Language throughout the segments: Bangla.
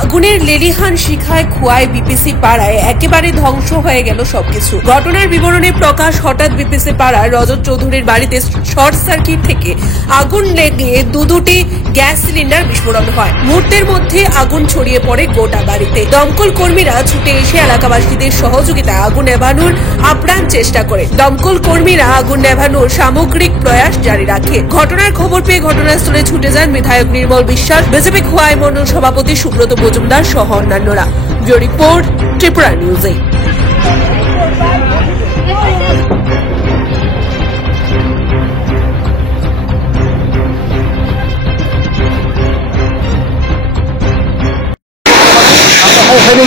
আগুনের লেলিহান শিখায় খোয়ায় বিপিসি পাড়ায় একেবারে ধ্বংস হয়ে গেল সবকিছু। ঘটনার বিবরণে প্রকাশ, হঠাৎ বিপিসি পাড়ার রজত চৌধুরীর বাড়িতে শর্ট সার্কিট থেকে আগুন লেগে দুটি গ্যাস সিলিন্ডার বিস্ফোরণ হয়। মুহূর্তের মধ্যে আগুন ছড়িয়ে পড়ে গোটা বাড়িতে। দমকল কর্মীরা ছুটে এসে এলাকাবাসীদের সহযোগিতায় আগুন নেভানোর আপ্রাণ চেষ্টা করে। দমকল কর্মীরা আগুন নেভানোর সামগ্রিক প্রয়াস জারি রাখে। ঘটনার খবর পেয়ে ঘটনাস্থলে ছুটে যান বিধায়ক নির্মল বিশ্বাস, বিজেপি খোয়াই মণ্ডল সভাপতি সুব্রত মজুমদার সহ অন্যান্যরা। Bureau report, Tripura news.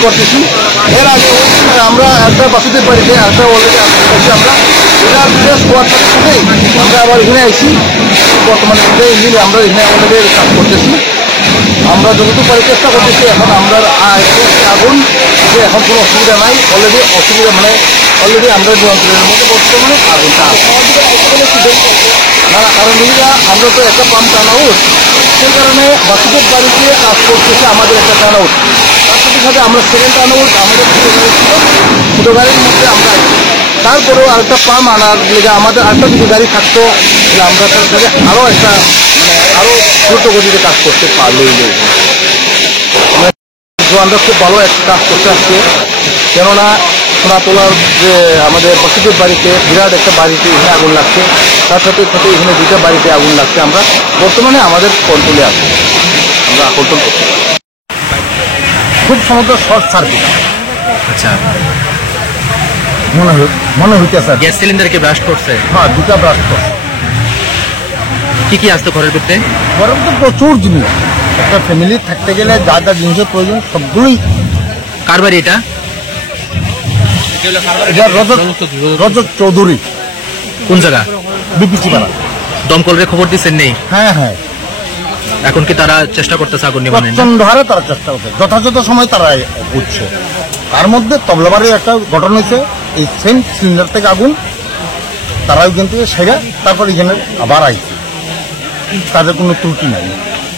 করতেছি এর আগে আমরা একটা বাসুদের বাড়িতে একটা অলরেডি আমরা আমরা আবার এখানে আইছি। বর্তমানে আমরা এখানে আমাদের কাজ করতেছি। আমরা যতটুকু পারি চেষ্টা করতেছি। এখন আমরা আগুন এখন কোনো অসুবিধা নাই। অলরেডি আমরা নিয়ন্ত্রণের মধ্যে বর্তমানে আগুনটা না, কারণ আমরা তো একটা পাম্প টান আউট, সেই কারণে বাসুদের বাড়িতে কাজ করতেছে আমাদের একটা টান আউট। তার সাথে সাথে আমরা সেকেন্ড টান আউট আমাদের ছোটো গাড়ির মধ্যে আমরা তারপরেও আরেকটা পাম্প আনার লেগে আমাদের আরেকটা দুটো গাড়ি থাকতো, আমরা তার সাথে আরও একটা আরও দ্রুত গতিতে কাজ করতে পারলেই আমরা খুব ভালো একটা কাজ করতে আসছে। কেননা সোনাতলার যে আমাদের বাসুদের বাড়িতে বিরাট একটা বাড়িতে এখানে আগুন লাগছে, তার সাথে সাথে এখানে দুটো বাড়িতে আগুন লাগছে। আমরা বর্তমানে আমাদের কন্ট্রোলে আছে, আমরা কন্ট্রোল করতে পারি। খুব সম্ভবত শর্ট সার্কিট। আচ্ছা, মনে হইতেছে গ্যাস সিলিন্ডারকে ব্রাস্ট করছে। হ্যাঁ, দুটা ব্রাস্ট করছে। কি কি আসতো ঘরের ভিতরে? ঘরের তো প্রচুর জিনিস। একটা ফ্যামিলি থাকতে গেলে যা যা জিনিসের প্রয়োজন সবগুলোই। কার বাড়ি এটা? রজত চৌধুরী। কোন জায়গা? বিপিসি পাড়া। দমকলের খবর দিচ্ছেন নেই? হ্যাঁ হ্যাঁ, এখন কি তারা চেষ্টা করতেছে আগুন নিভানোর? প্রচন্ড হারে তারা চেষ্টা করছে, যথাযথ সময় তারা বুঝছে। তার মধ্যে তবলাবাড়ির একটা ঘটনা হয়েছে, এই সেম সিলিন্ডার থেকে আগুন তারাও কিন্তু সেরা, তারপর এখানে আবার আইছে, তাদের কোনো ত্রুটি নাই।